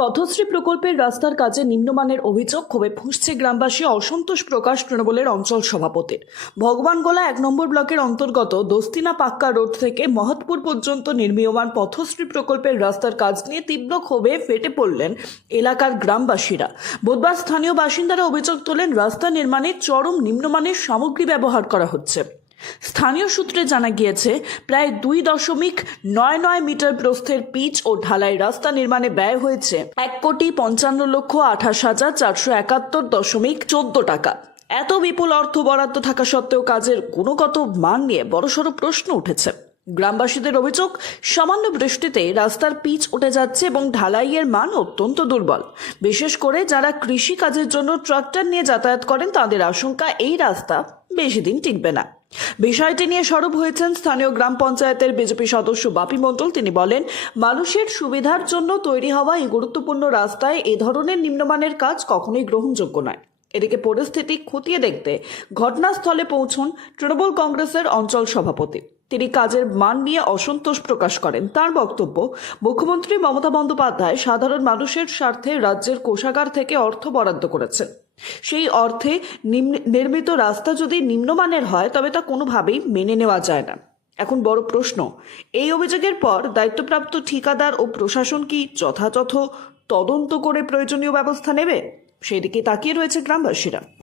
পথশ্রী প্রকল্পের রাস্তার কাজে নিম্নমানের অভিযোগ ক্ষোভে ফুঁসছে গ্রামবাসী। অসন্তোষ প্রকাশ তৃণমূলের অঞ্চল সভাপতির। ভগবানগোলা 1 নম্বর ব্লকের অন্তর্গত দস্তিনা পাক্কা রোড থেকে মহৎপুর পর্যন্ত নির্মীয়মান পথশ্রী প্রকল্পের রাস্তার কাজ নিয়ে তীব্র ক্ষোভে ফেটে পড়লেন এলাকার গ্রামবাসীরা। বুধবার স্থানীয় বাসিন্দারা অভিযোগ তোলেন, রাস্তা নির্মাণে চরম নিম্নমানের সামগ্রী ব্যবহার করা হচ্ছে। স্থানীয় সূত্রে জানা গিয়েছে, প্রায় 2.99 মিটার প্রস্থের পিচ ও ঢালাই রাস্তা নির্মাণে ব্যয় হয়েছে 1,55,28,471.14 টাকা। এত বিপুল অর্থ বরাদ্দ থাকা সত্ত্বেও কাজের গুণগত মান নিয়ে বড়সড় প্রশ্ন উঠেছে। গ্রামবাসীদের অভিযোগ, সামান্য বৃষ্টিতে রাস্তার পিচ উঠে যাচ্ছে এবং ঢালাইয়ের মান অত্যন্ত দুর্বল। বিশেষ করে যারা কৃষি কাজের জন্য ট্রাক্টর নিয়ে যাতায়াত করেন, তাদের আশঙ্কা এই রাস্তা বেশি দিন টিকবে না। বিষয়টি নিয়ে সরব হয়েছেন স্থানীয় গ্রাম পঞ্চায়েতের বিজেপি সদস্য বাপি মণ্ডল। তিনি বলেন, মানুষের সুবিধার জন্য তৈরি হওয়া এই গুরুত্বপূর্ণ রাস্তায় এ ধরনের নিম্নমানের কাজ কখনোই গ্রহণযোগ্য নয়। এদিকে পরিস্থিতি খতিয়ে দেখতে ঘটনাস্থলে পৌঁছন তৃণমূল কংগ্রেসের অঞ্চল সভাপতি। তিনি কাজের মান নিয়ে অসন্তোষ প্রকাশ করেন। তার বক্তব্য, মুখ্যমন্ত্রী মমতা বন্দ্যোপাধ্যায় সাধারণ মানুষের স্বার্থে রাজ্যের কোষাগার থেকে অর্থ বরাদ্দ করেছেন। সেই অর্থে নির্মিত রাস্তা যদি নিম্নমানের হয় তবে তা কোনোভাবেই মেনে নেওয়া যায় না। এখন বড় প্রশ্ন, এই অভিযোগের পর দায়িত্বপ্রাপ্ত ঠিকাদার ও প্রশাসন কি যথাযথ তদন্ত করে প্রয়োজনীয় ব্যবস্থা নেবে? সেদিকে তাকিয়ে রয়েছে গ্রামবাসীরা।